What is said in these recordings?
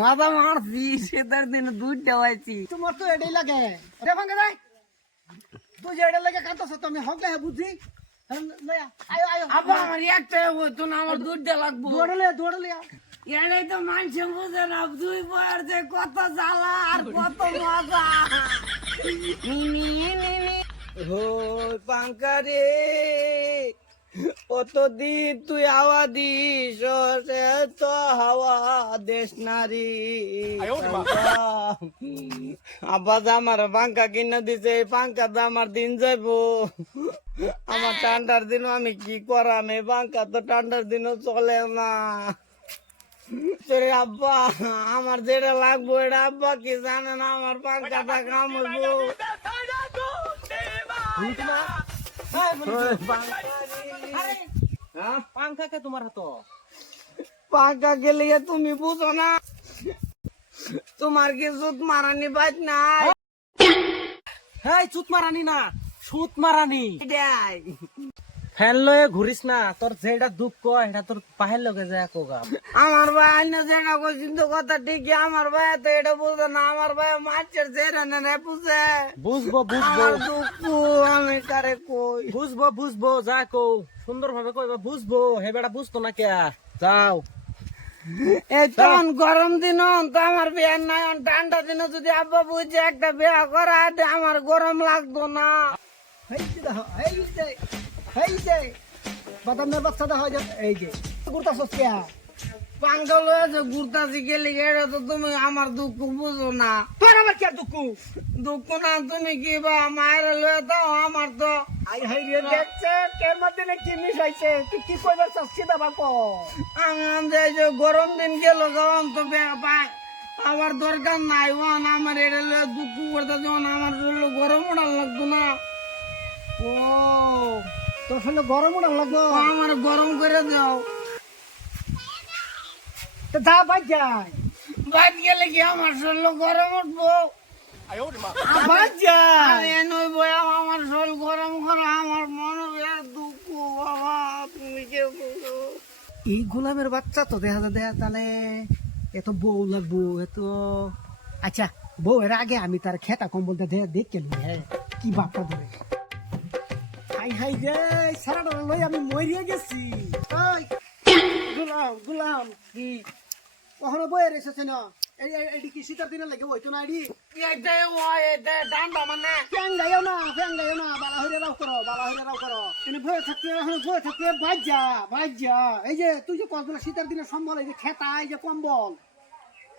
মাথা মারছি সেটার দিন দুধ দেওয়াইছি তোমার তো এটাই লাগে। রে ভাঙ্গে যাই। তুই যে এটা লাগে কাঁদতেছ তুমি হক লাগে বুঝি। লয়া আয়ো আয়ো আবার আমার একটা না আমার দুধ দেওয়া লাগবো। দৌড়ে লয়া এটাই তো মানুষে বুঝে না দুই বয়ার যে কত জ্বালা আর কত মজা। নিনি নিনি ও পাঙ্কারে কতদিন তুই হাওয়া দিস? তো হাওয়া দেশ নারী। আব্বাস আমার পাঙ্কা কিনে দিছে এই পাঙ্কা তো আমার দিন যাইব। আমার ঠান্ডার দিনও আমি কি করাম? এই পাঙ্কা তো ঠান্ডার দিনও চলে না। তোরে আব্বা আমার যেটা লাগবো এটা আব্বা কি জানে না? আমার পাঙ্কাটা কামড়বো। পাঙ্খা। কে তোমার হাত। গেলে তুমি বুঝো না। তোমার কি সুত মারানি বাজ নাই? হেই চুত মারানি না সুত মারানি। ফ্যান লয়ে ঘুরিস না তোর যেটা দুঃখ এটা তোর পাহের লগে যায় কোগা আমার ভাই না যেটা কইছিল তো কথা ঠিকই আমার ভাই তো এটা বুঝে না আমার ভাই মাছের চেহারা না রে বুঝে। বুঝব বুঝব। দুঃখ আমি কারে কই? বুঝব বুঝব যা কও সুন্দর ভাবে কইবা বুঝব হে বেটা বুঝতো না কে? যাও। এই তখন গরম দিন তো আমার বিয়ে নাই ঠান্ডা দিন যদি আব্বা বুঝে একটা বিয়ে করা আমার গরম লাগতো না। এই দেখো এই এই যে বাদামের বাচ্চা দেখা যায় এই যে গুরতা সস্কিয়া পাঙ্গল হয়েছে ঘুরতাছি গেলে এটা তো তুমি আমার দুঃখ বুঝো না। আবার কি দুঃখ? দুঃখ না তুমি কি বা মায়ের লয়ে দাও আমার তো। আই হাই রে দেখছে কের মধ্যে কি মিস হইছে তুই কি কইবার চাচ্ছি দাবা কো? আমি আনতে যে গরম দিন গেল যখন তো পাই আমার দরকার নাই। ওন আমার এটা লয়ে দুঃখ করতে যখন আমার গরম ওঠার লাগতো না। ও তোর সঙ্গে গরম লাগবো। আমার গরম করে দাও। তো যা বাজ যায় বাদ গেলে কি আমার শরীরে গরম উঠবো? বাজ যায় নই বয়া আমার শরীর গরম করো আমার মন দুঃখ বাবা তুমি কে এই গোলামের বাচ্চা তো দেখা যায় দেখা তাহলে এত বউ লাগবো এত আচ্ছা বউ এর আগে আমি তার খেতা কম্বল দিয়ে দেখ কেন হ্যাঁ। কি বাপটা ধরে। হাই হাই রে সারাটা লই আমি মরিয়ে গেছি। ওই গুলাম গুলাম কি? কখনো বইয়ের এসেছে না? এই এই- এডি কি শীতের দিনে লাগে ওই তো না এডি? এটাই ও এটা ঠান্ডা মানে। ফ্যান গাইও না ফ্যান গাইও না বালা হইরে রাও করো বালা হইরে রাও করো। এনে ভয়ে থাকতে এখন ভয়ে থাকতে বাজ্যা বাজ্যা এই যে তুই যে কতগুলো শীতের দিনে সম্বল এই যে খেতা এই যে কম্বল।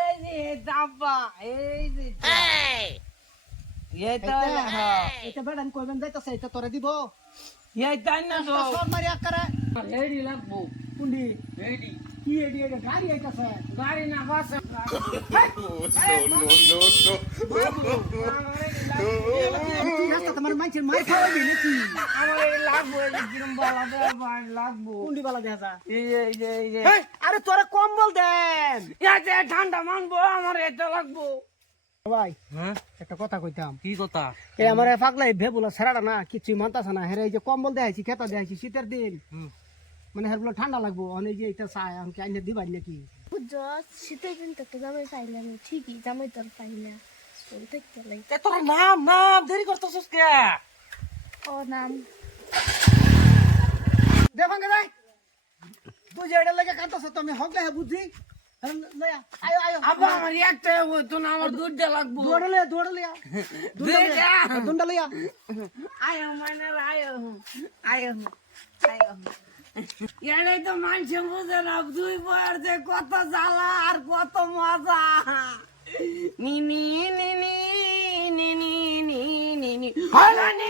এই যে আব্বা এই যে এই তো হ্যাঁ। বেড়ান কইবেন যাইতাছে এটা তোরে দিব এই তাই না তো সব মারি লাগবো কুন্ডি কি এডি এটা গাড়ি আইতাছে গাড়ি না বাস তোমার মাইছের মাই খাওয়াবি নাকি আমার এই লাগবো কিরম বালা দেয় লাগবো কুন্ডি বালা দেখা এই এই এই এই, আরে তোরা কম্বল দেন। ঠান্ডা মানবো আমার এটা লাগবো ভাই হ্যাঁ? একটা কথা কইতাম। কি কথা? এই আমার পাগলা ভেবুলা সেরাটা না কিছুই মানতাছে না। হেরে এই যে কম্বল দেখাইছি খেতা দেখাইছি শীতের দিন। মানে হেরগুলো ঠান্ডা লাগবো অনেক যে এটা চায় আমাকে আইনে দিবাই নাকি বুঝছ শীতের দিন তো জামাই পাইলে আমি ঠিকই জামাই তোর পাই না চল থাকতে লাগে তোর নাম নাম দেরি করতেছিস কে ও নাম দেখাঙ্গে যাই তুই যে এটা লেগে কাঁদতেছ তুমি হক লাগে বুঝি হেরে লয়া, আয়ো আয়ো আবার আমার একটা হইতো না আমার দুধটা লাগবো দৌড়ে লয়া দৌড়ে লয়া দুইটা। দুন্ডা লয়া আয়ো মানে আয়ো আয়ো আয়ো এটাই তো মানুষে বুঝে না দুই বয়ার যে কত জ্বালা আর কত মজা নিনি নিনি নিনি নিনি নিনি